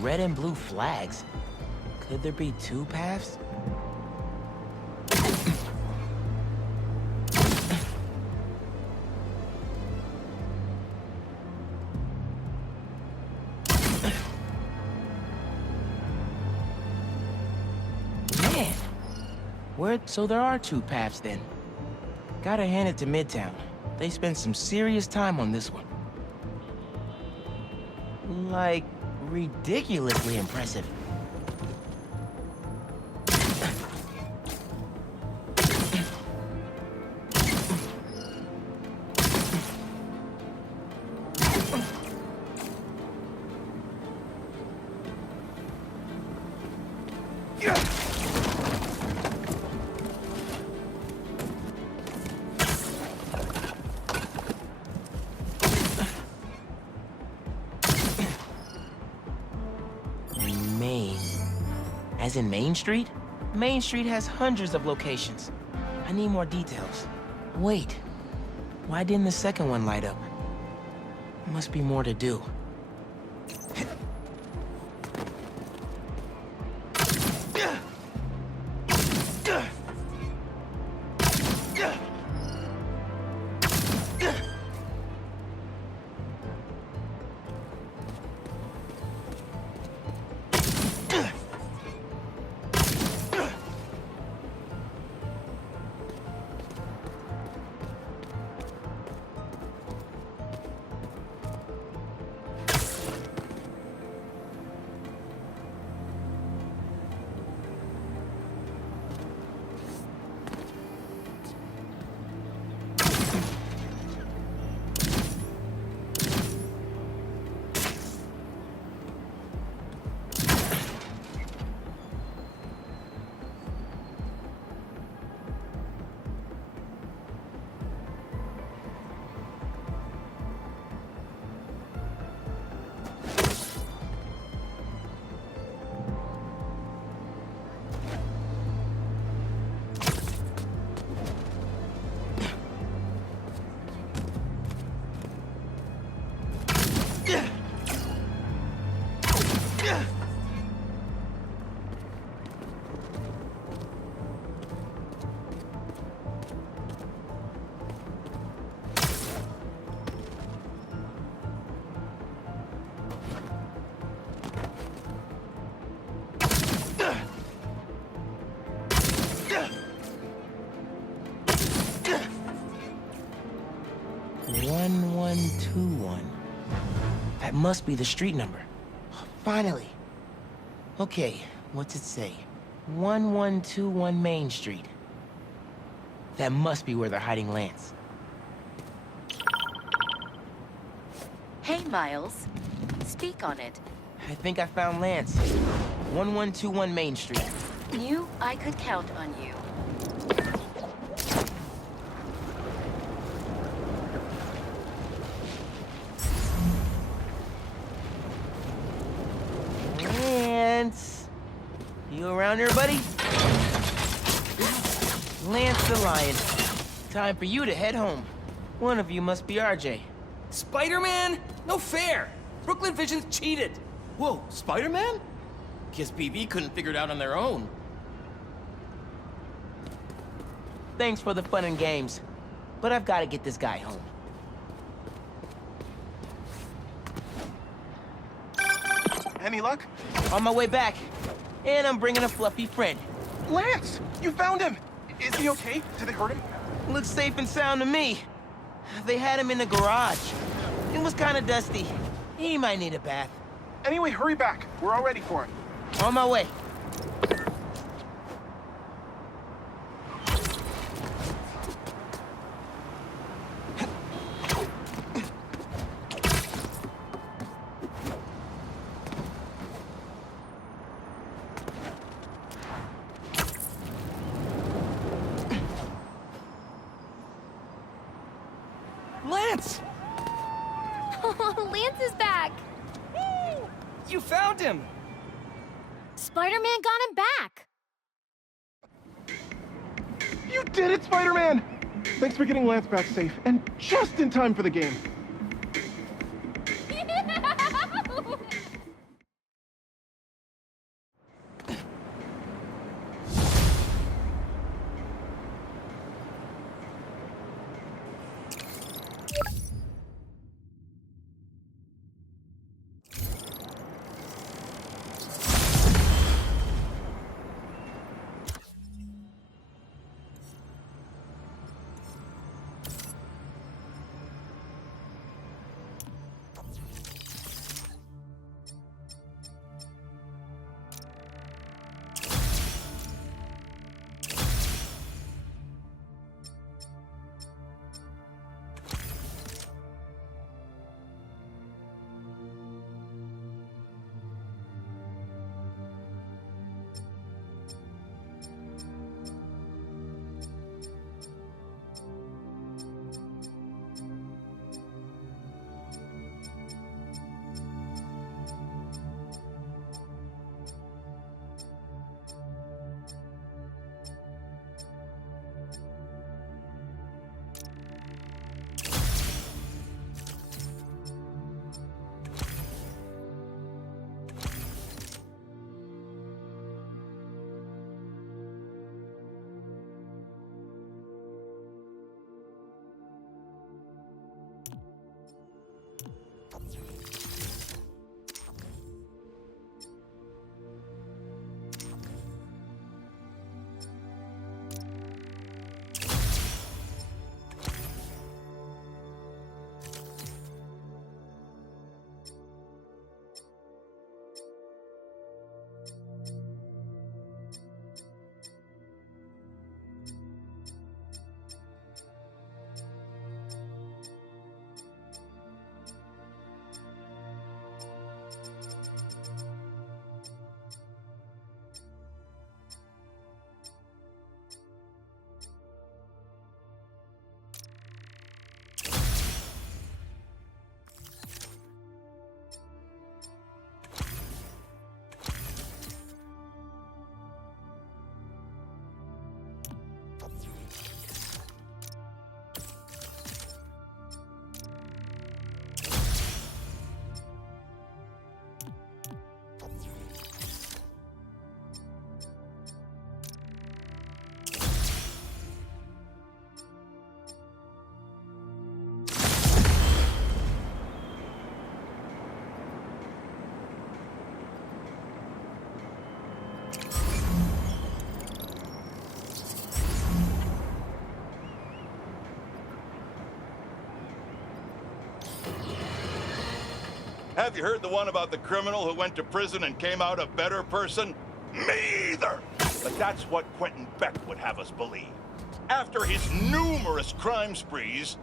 red and blue flags. Could there be two paths? Man, so there are two paths then. Gotta hand it to Midtown. They spent some serious time on this one. Like, ridiculously impressive. As in Main Street? Main Street has hundreds of locations. I need more details. Wait, why didn't the second one light up? Must be more to do. That must be the street number. Finally. Okay, what's it say? 1121 Main Street. That must be where they're hiding Lance. Hey, Miles. Speak on it. I think I found Lance. 1121 Main Street. Knew I could count on you. Lance! You around here, buddy? Lance the Lion. Time for you to head home. One of you must be RJ. Spider-Man? No fair! Brooklyn Vision's cheated! Whoa, Spider-Man? Guess BV couldn't figure it out on their own. Thanks for the fun and games, but I've got to get this guy home. Any luck? On my way back, and I'm bringing a fluffy friend. Lance! You found him! Is he okay? Did they hurt him? Looks safe and sound to me. They had him in the garage. It was kind of dusty. He might need a bath. Anyway, hurry back. We're all ready for him. On my way. Lance! Oh, Lance is back! You found him! Spider-Man got him back! You did it, Spider-Man! Thanks for getting Lance back safe, and just in time for the game. Have you heard the one about the criminal who went to prison and came out a better person? Me either! But that's what Quentin Beck would have us believe. After his numerous crime sprees,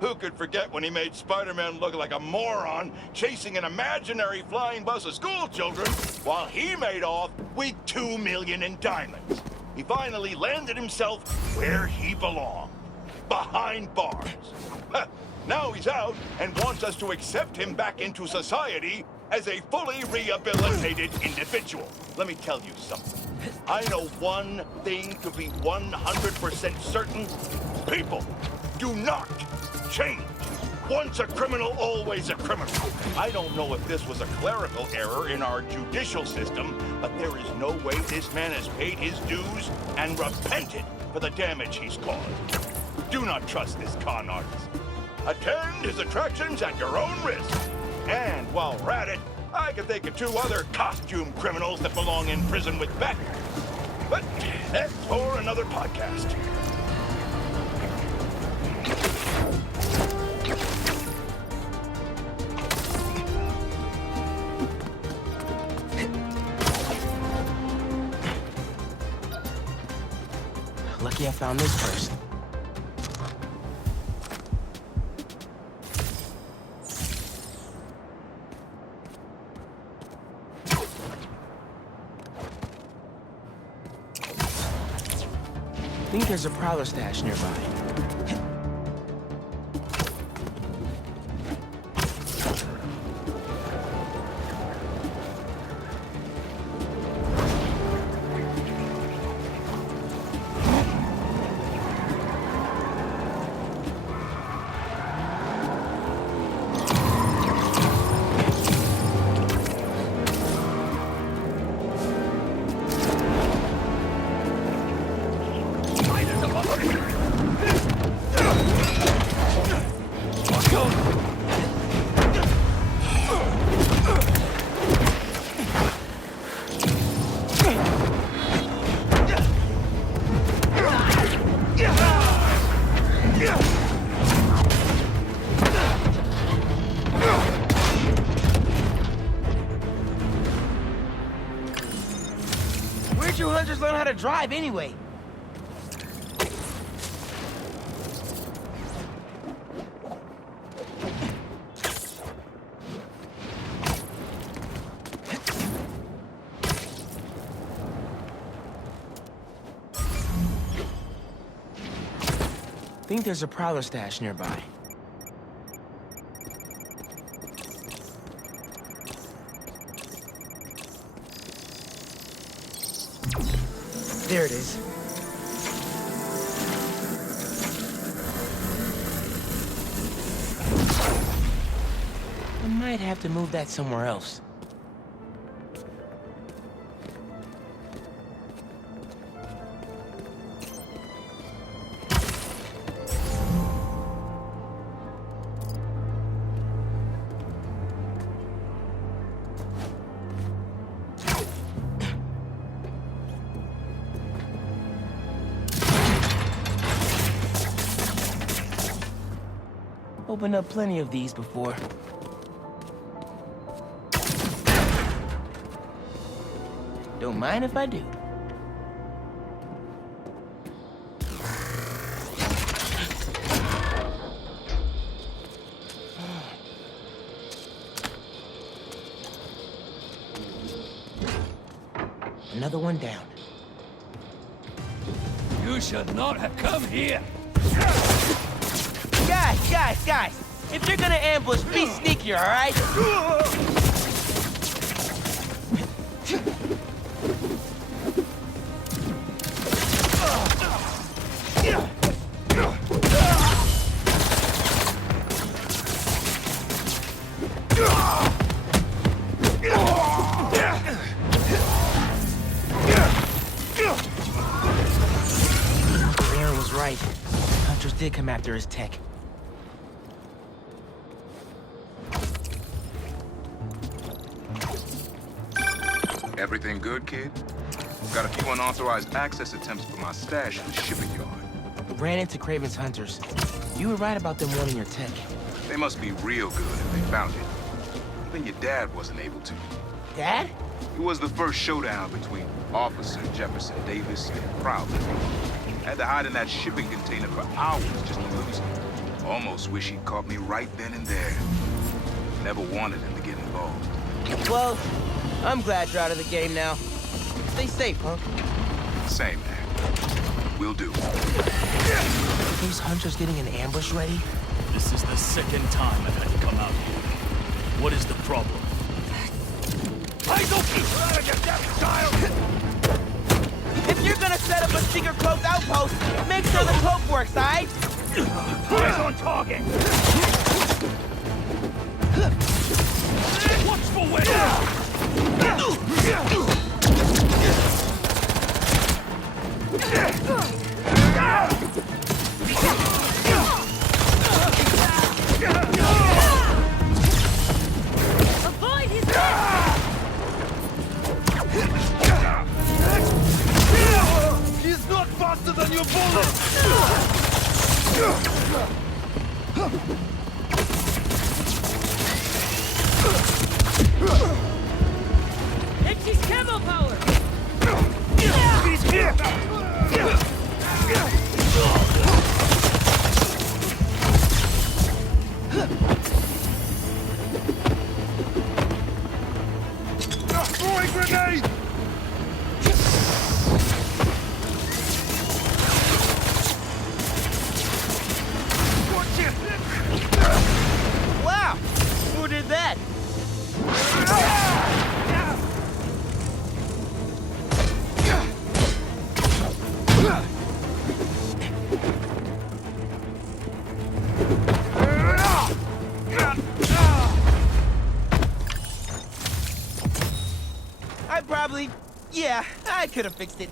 who could forget when he made Spider-Man look like a moron chasing an imaginary flying bus of school children while he made off with $2 million in diamonds? He finally landed himself where he belonged, behind bars. Now he's out and wants us to accept him back into society as a fully rehabilitated individual. Let me tell you something. I know one thing to be 100% certain. People do not change. Once a criminal, always a criminal. I don't know if this was a clerical error in our judicial system, but there is no way this man has paid his dues and repented for the damage he's caused. Do not trust this con artist. Attend his attractions at your own risk. And while we're at it, I can think of 2 other costume criminals that belong in prison with Beck. But that's for another podcast. Lucky I found this first. I think there's a Prowler stash nearby. Where'd you hunters learn how to drive anyway? I think there's a Prowler stash nearby. There it is. I might have to move that somewhere else. Opened up plenty of these before. Don't mind if I do. Another one down. You should not have come here. Guys! If you're gonna ambush, be sneakier, all right? Aaron was right. Hunters did come after his tech. Everything good, kid? Got a few unauthorized access attempts for my stash in the shipping yard. Ran into Kraven's hunters. You were right about them wanting your tech. They must be real good if they found it. Even your dad wasn't able to. Dad? It was the first showdown between Officer Jefferson Davis and Crowley. Had to hide in that shipping container for hours just to lose him. Almost wish he'd caught me right then and there. Never wanted him to get involved. Well, I'm glad you're out of the game now. Stay safe, huh? Same, man. Will do. These hunters getting an ambush ready? This is the second time I've had to come out here. What is the problem? If you're gonna set up a secret cloaked outpost, make sure the cloak works, alright? Eyes on target! Watch for Avoid his He's not faster than your bullets! Empty camo power! He's here! Throwing grenade! Wow! Who did that? Yeah, I could have fixed it.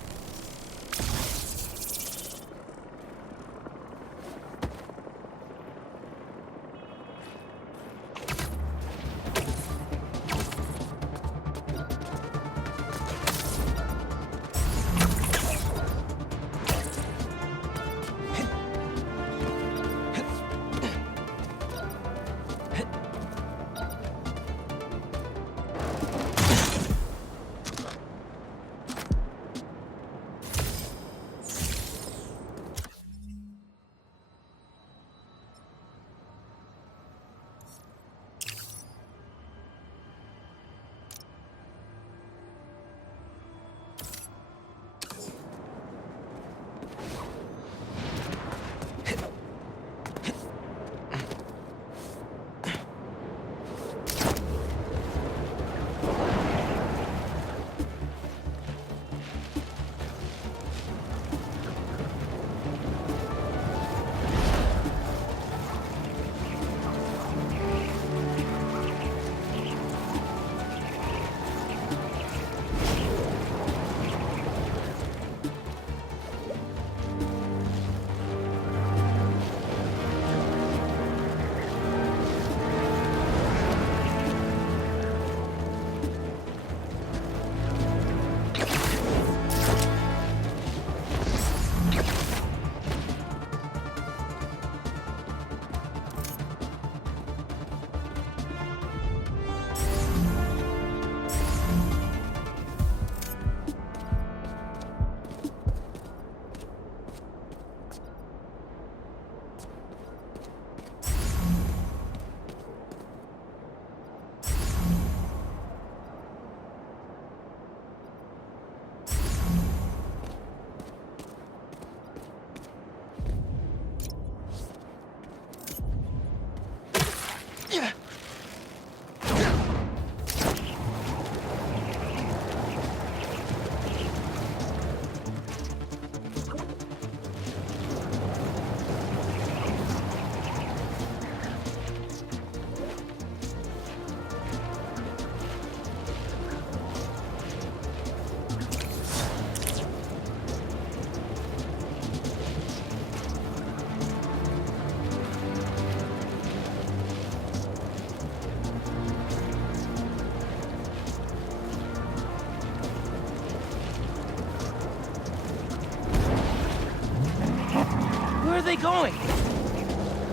Where are they going?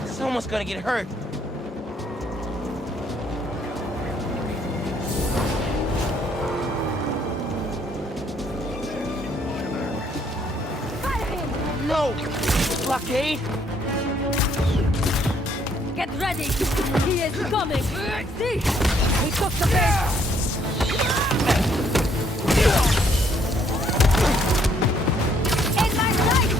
Someone's gonna get hurt. No! Blockade? Get ready! He is coming! See! He took the base! In my sight!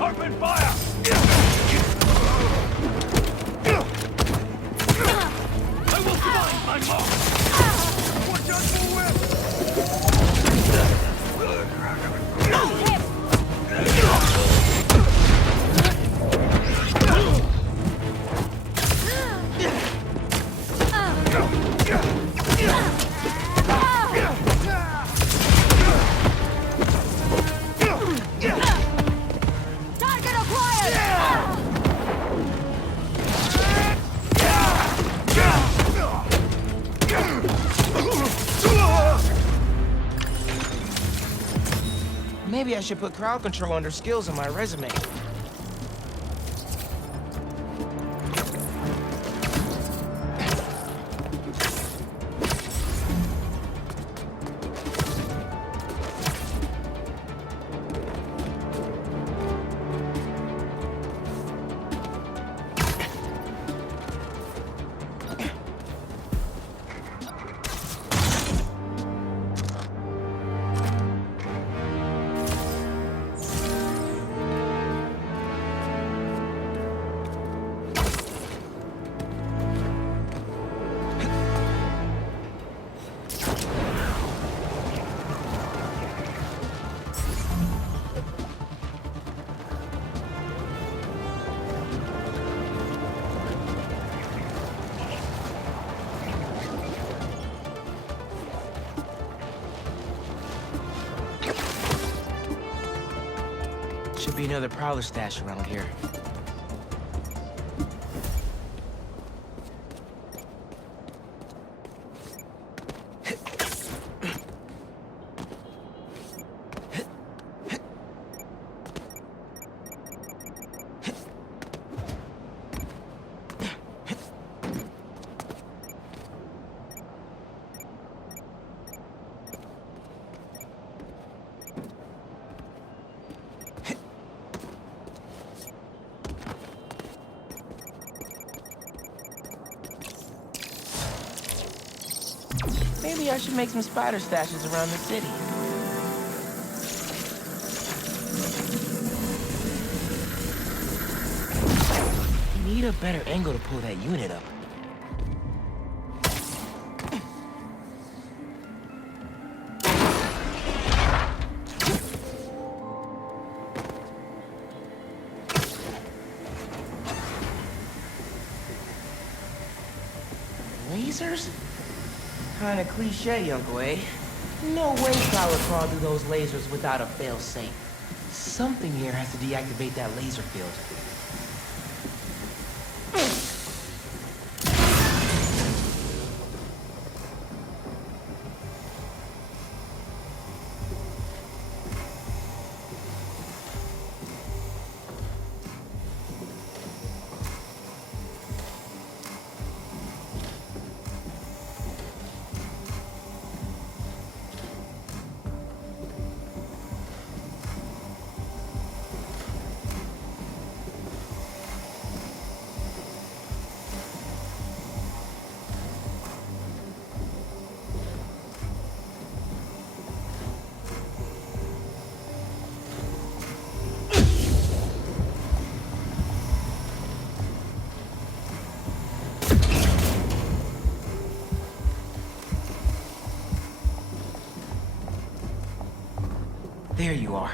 Open fire! I will find my mark! Watch out for whip! Target acquired! Maybe I should put crowd control under skills on my resume. Should be another Prowler stash around here. Maybe I should make some spider stashes around the city. Need a better angle to pull that unit up. Lasers? Kinda cliche, Uncle A. No way Prowler crawled through those lasers without a fail-safe. Something here has to deactivate that laser field. There you are.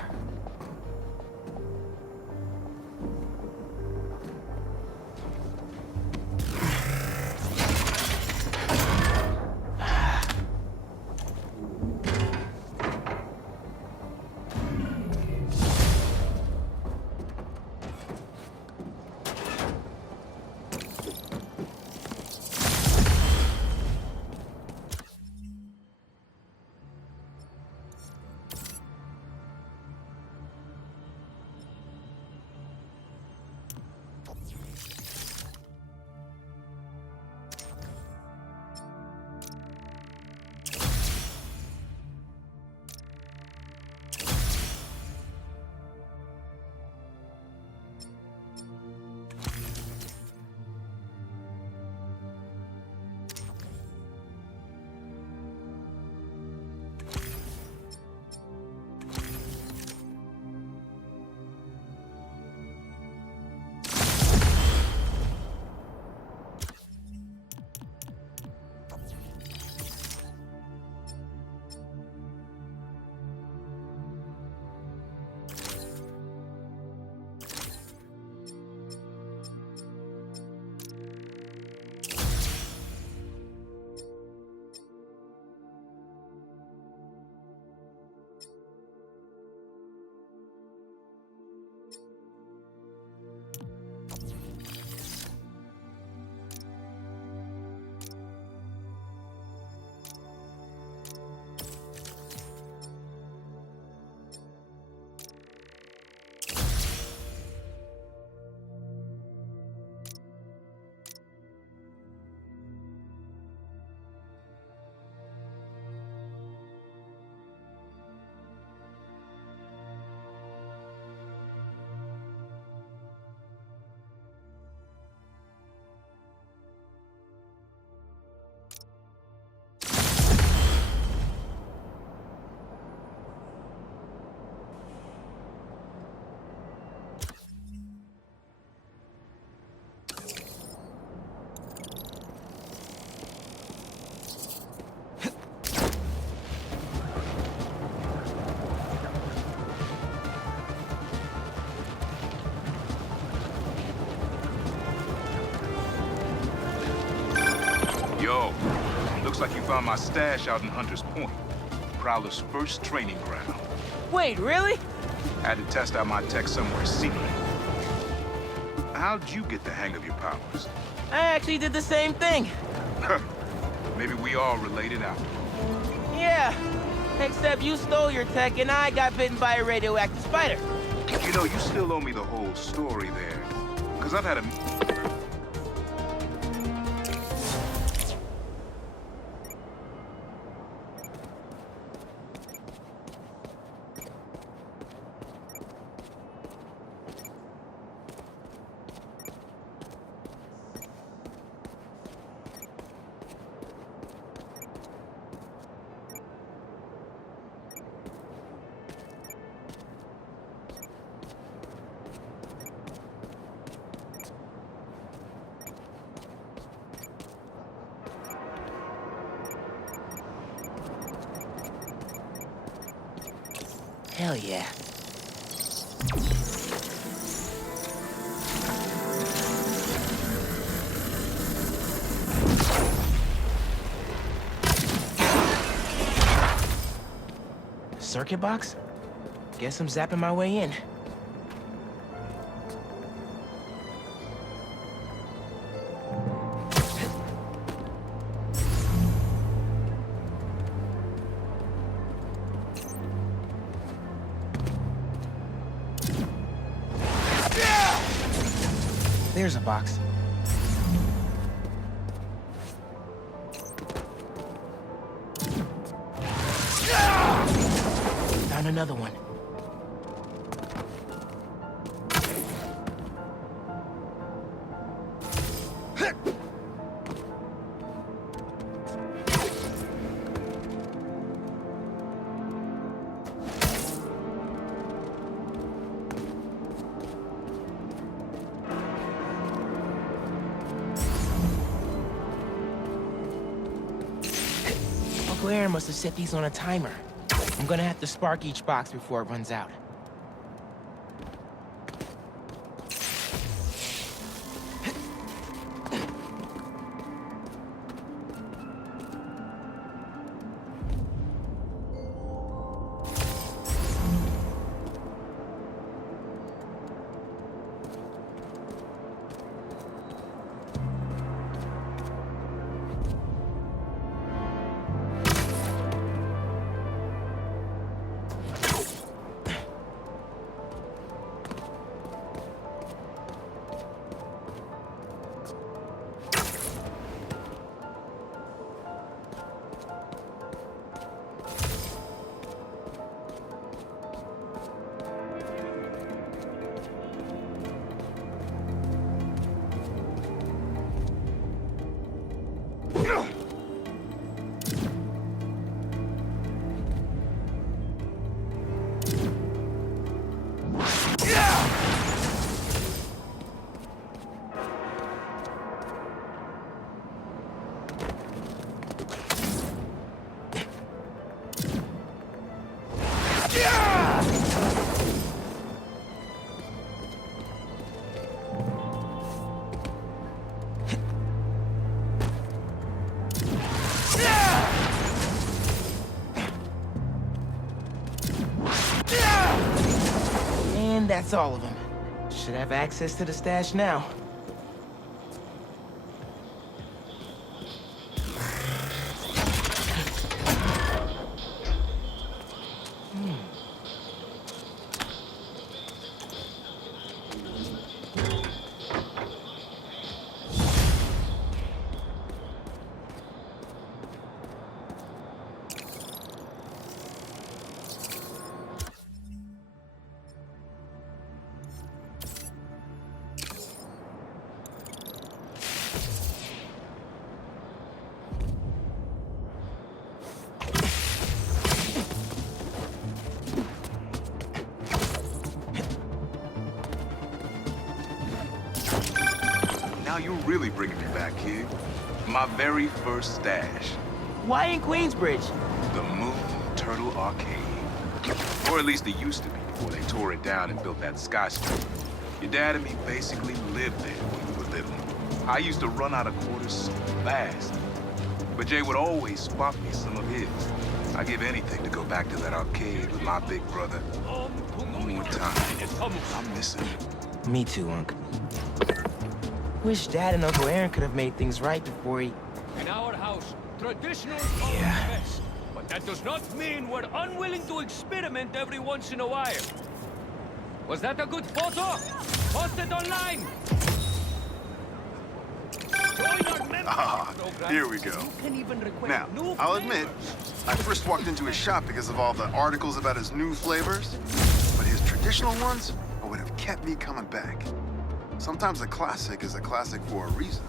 Looks like you found my stash out in Hunter's Point, Prowler's first training ground. Wait, really? Had to test out my tech somewhere secret. How'd you get the hang of your powers? I actually did the same thing. Maybe we all related after all. Yeah, except you stole your tech and I got bitten by a radioactive spider. You know, you still owe me the whole story there. Because I've had a... Hell yeah. Circuit box? Guess I'm zapping my way in. There's a box. Found another one. Uncle Aaron must have set these on a timer. I'm gonna have to spark each box before it runs out. And that's all of them. Should have access to the stash now. Now you're really bringing me back, kid. My very first stash. Why in Queensbridge? The Moon Turtle Arcade. Or at least it used to be before they tore it down and built that skyscraper. Your dad and me basically lived there when we were little. I used to run out of quarters so fast. But Jay would always spot me some of his. I'd give anything to go back to that arcade with my big brother. One more time. I'm missing him. Me too, Unc. Wish Dad and Uncle Aaron could have made things right before he... In our house, traditional comes best. But that does not mean we're unwilling to experiment every once in a while. Was that a good photo? Post it online! Here we go. Now, I'll admit, I first walked into his shop because of all the articles about his new flavors, but his traditional ones are what have kept me coming back. Sometimes a classic is a classic for a reason.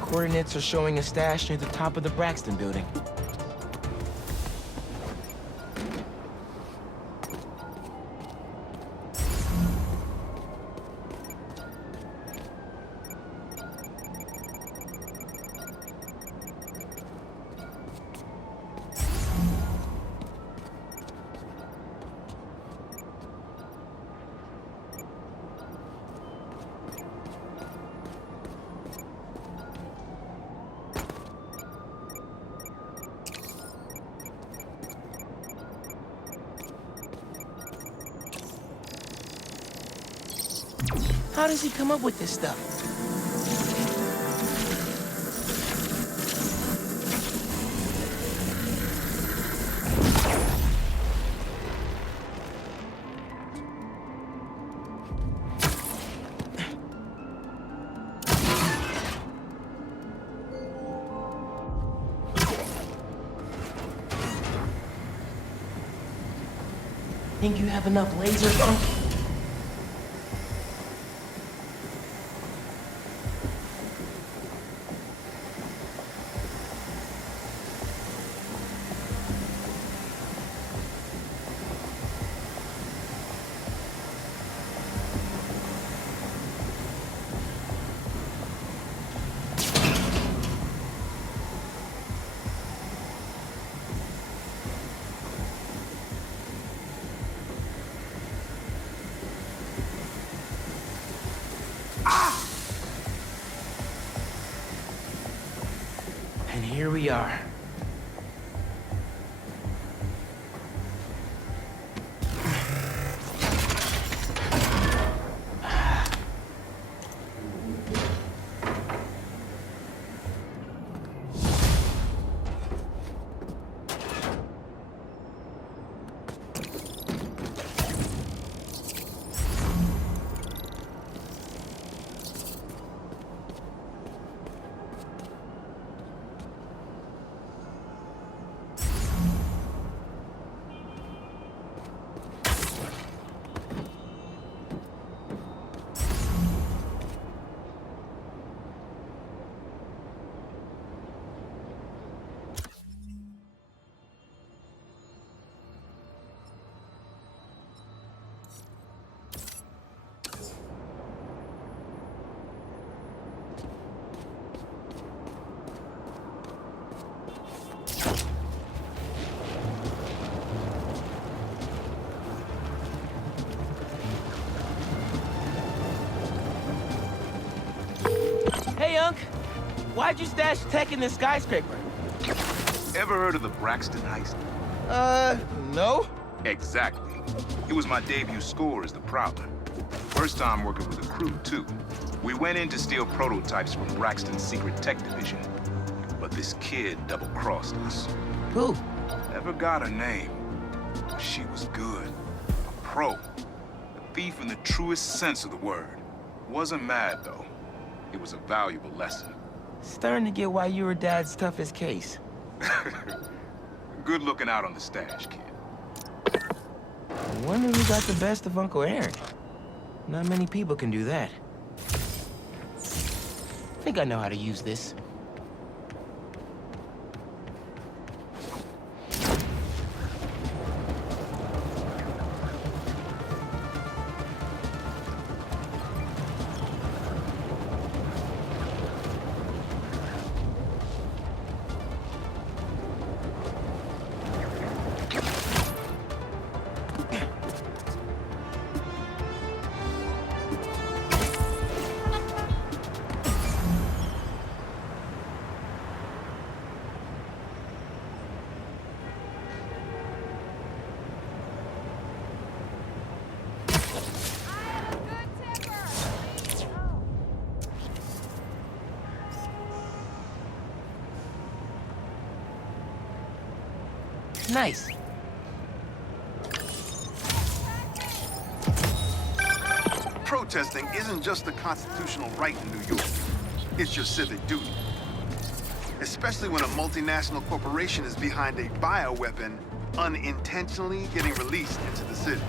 Coordinates are showing a stash near the top of the Braxton building. How does he come up with this stuff? Think you have enough lasers, Uncle? And here we are. Hey, Unc. Why'd you stash tech in this skyscraper? Ever heard of the Braxton heist? No? Exactly. It was my debut score as the Prowler. First time working with a crew, too. We went in to steal prototypes from Braxton's secret tech division. But this kid double-crossed us. Who? Never got her name. She was good. A pro. A thief in the truest sense of the word. Wasn't mad, though. It was a valuable lesson. Starting to get why you were Dad's toughest case. Good looking out on the stash, kid. I wonder who got the best of Uncle Eric. Not many people can do that. I think I know how to use this. Nice. Protesting isn't just a constitutional right in New York. It's your civic duty. Especially when a multinational corporation is behind a bioweapon unintentionally getting released into the city.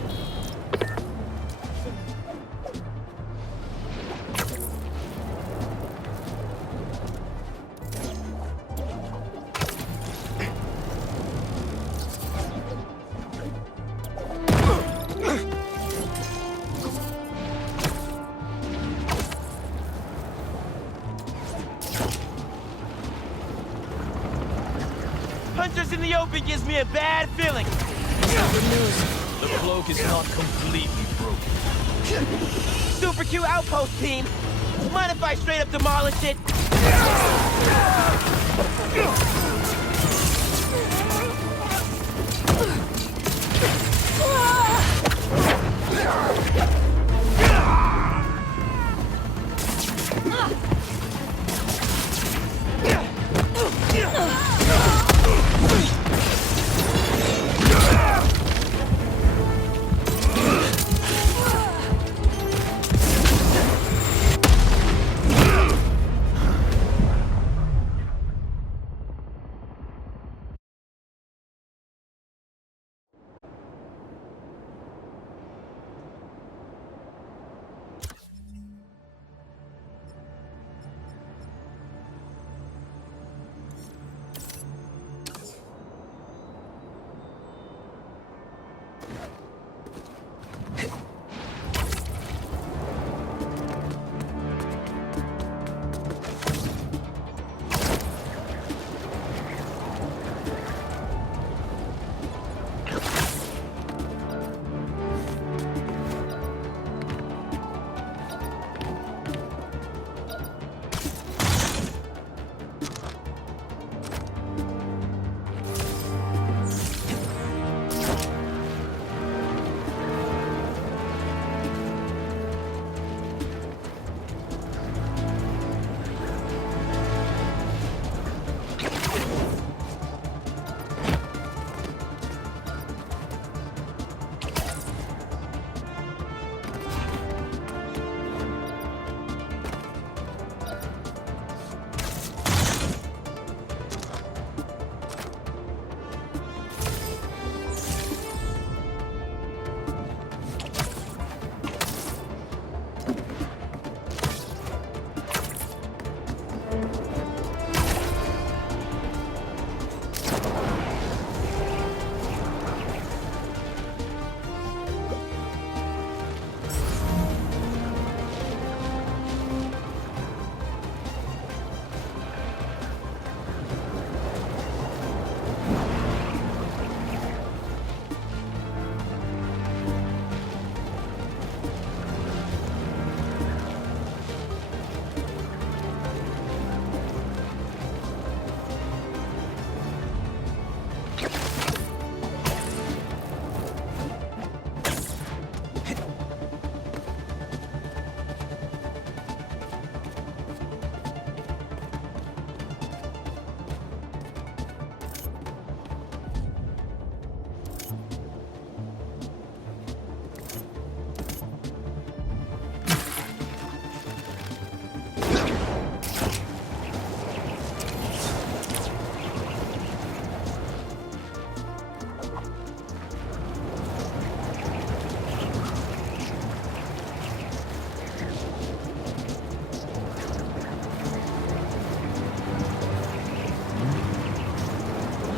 Hunters in the open gives me a bad feeling. The cloak is not completely broken. Super Q outpost team. Mind if I straight up demolish it?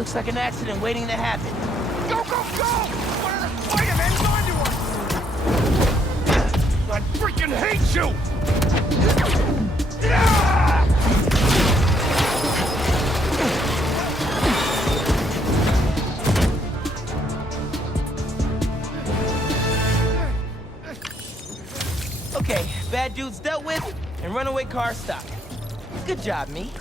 Looks like an accident waiting to happen. Go, go, go! One of the Spider-Men's onto us! I freaking hate you! Okay, bad dudes dealt with, and runaway car stopped. Good job, me.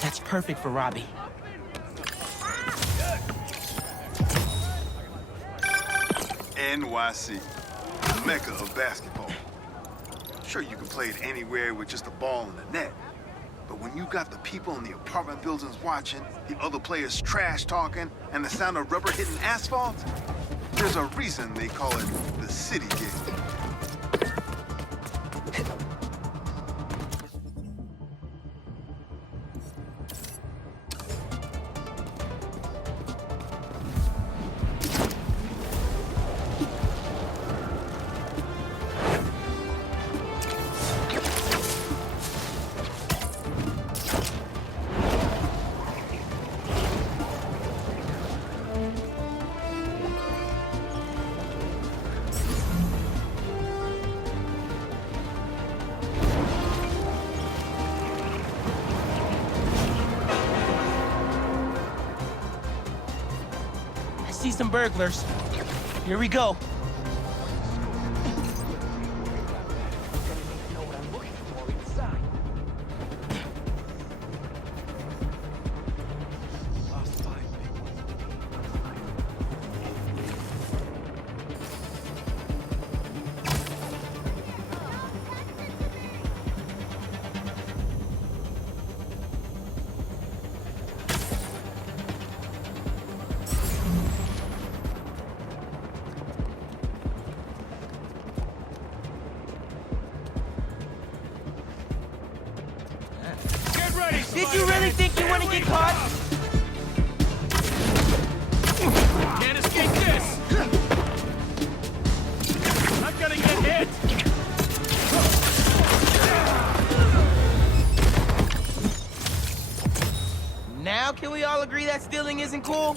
That's perfect for Robbie. NYC, the mecca of basketball. Sure, you can play it anywhere with just a ball and a net. But when you got the people in the apartment buildings watching, the other players trash talking, and the sound of rubber hitting asphalt, there's a reason they call it the city game. See some burglars. Here we go. Did you really think you wouldn't get caught? Can't escape this! I'm gonna get hit! Now can we all agree that stealing isn't cool?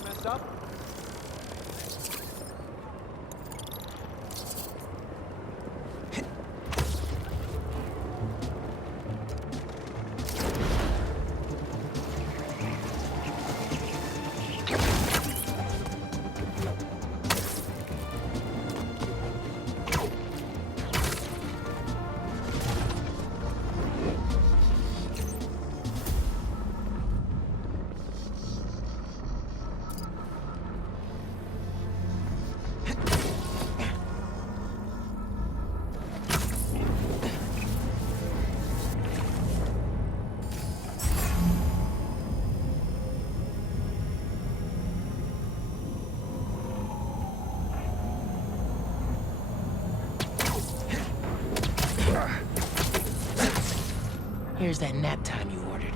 Here's that nap time you ordered.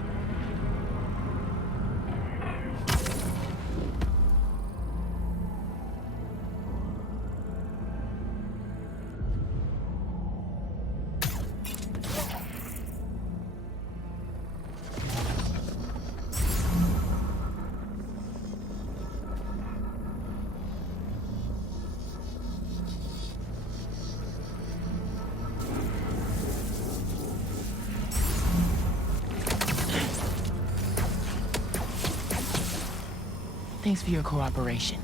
Thanks for your cooperation.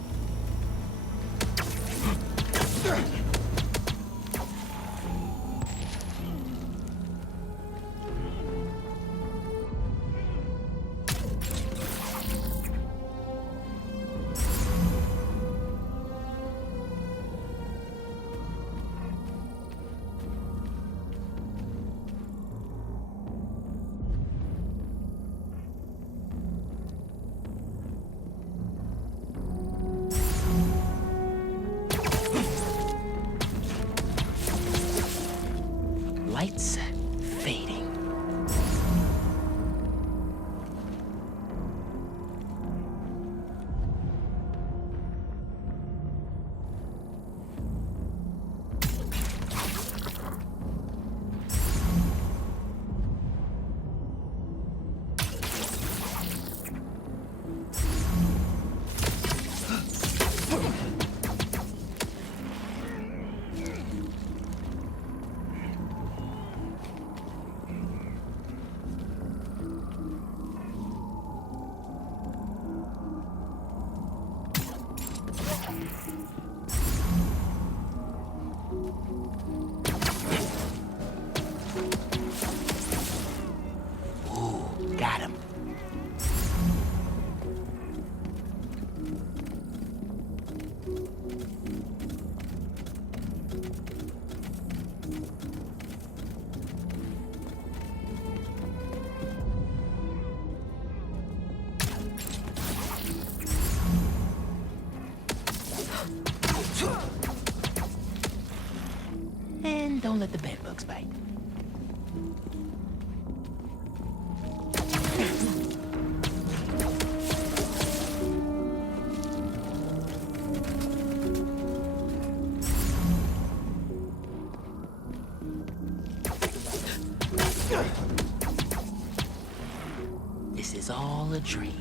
Got him. And don't let the bedbugs bite. This is all a dream.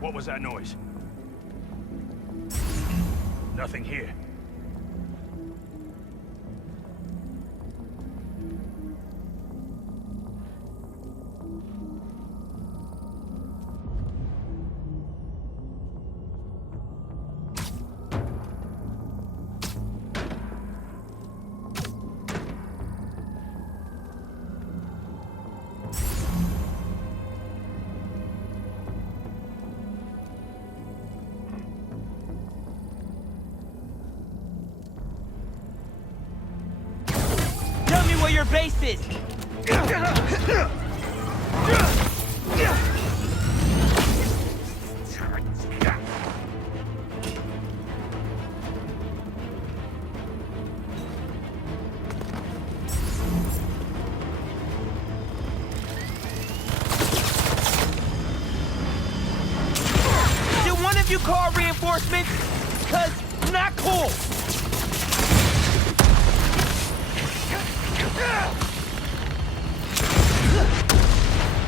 What was that noise? Nothing here. Tell me where your base is! Did one of you call reinforcements? 'Cause not cool!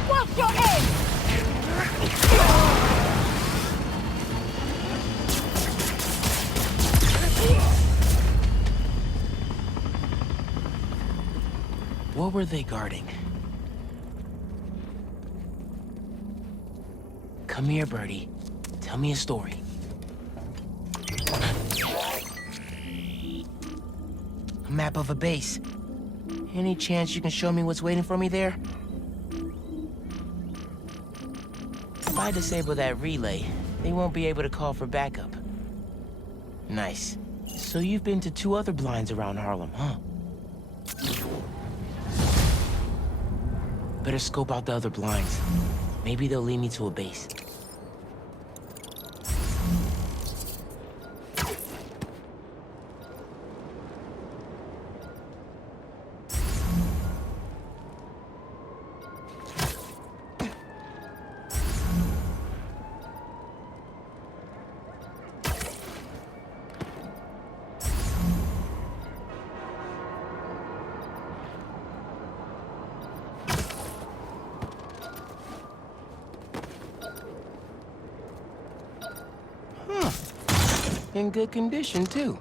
Watch your aim! What were they guarding? Come here, Birdie. Tell me a story. A map of a base. Any chance you can show me what's waiting for me there? If I disable that relay, they won't be able to call for backup. Nice. So you've been to 2 other blinds around Harlem, huh? Better scope out the other blinds. Maybe they'll lead me to a base. In good condition, too.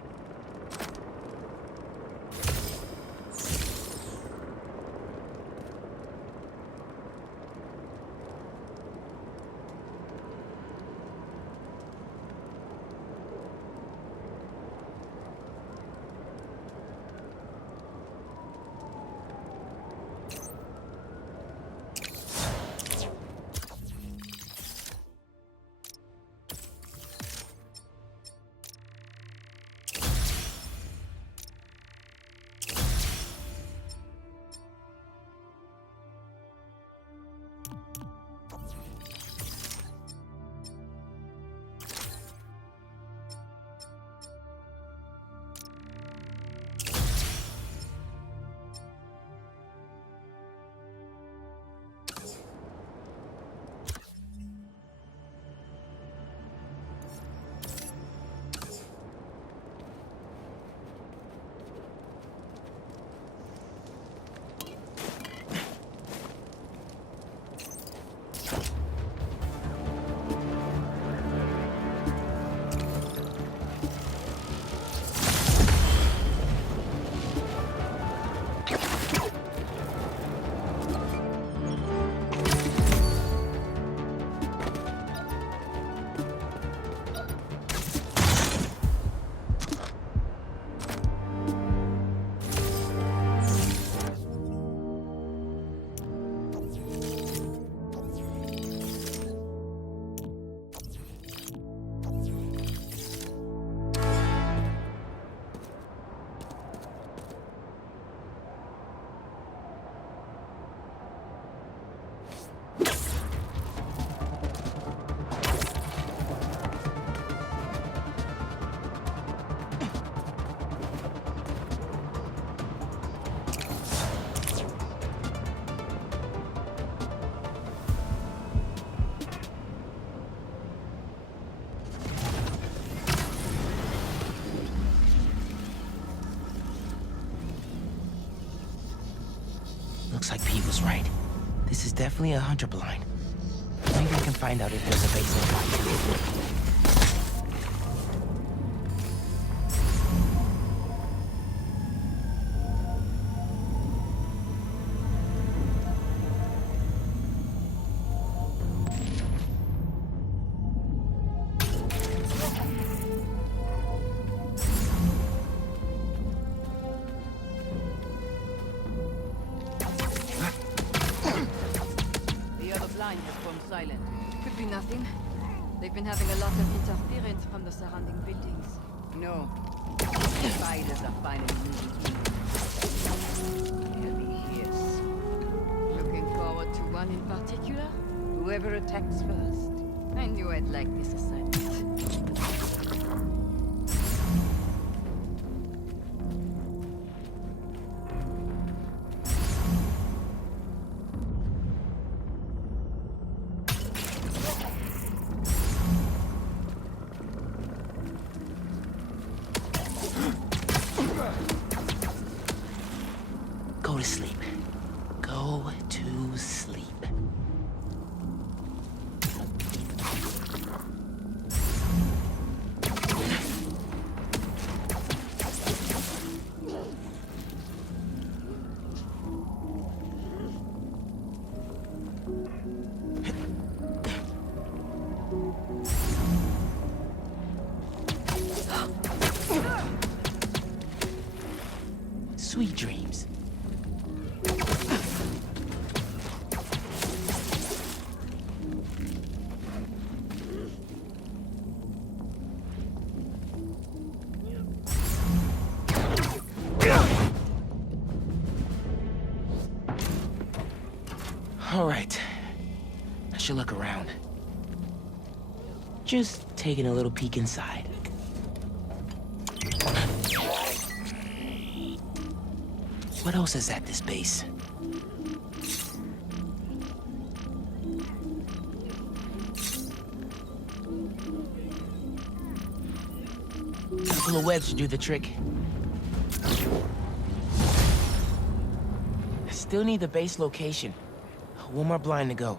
was right. This is definitely a hunter blind. Maybe I can find out if there's a base nearby. The other blind has gone silent. Could be nothing. They've been having a lot of interference from the surrounding buildings. No. Spiders are finally moving in. They'll be here soon. Looking forward to one in particular? Whoever attacks first. I knew I'd like this assignment. Go to sleep. Go to sleep. Sweet dreams. All right. I should look around. Just taking a little peek inside. What else is at this base? A couple of webs should do the trick. I still need the base location. One more blind to go.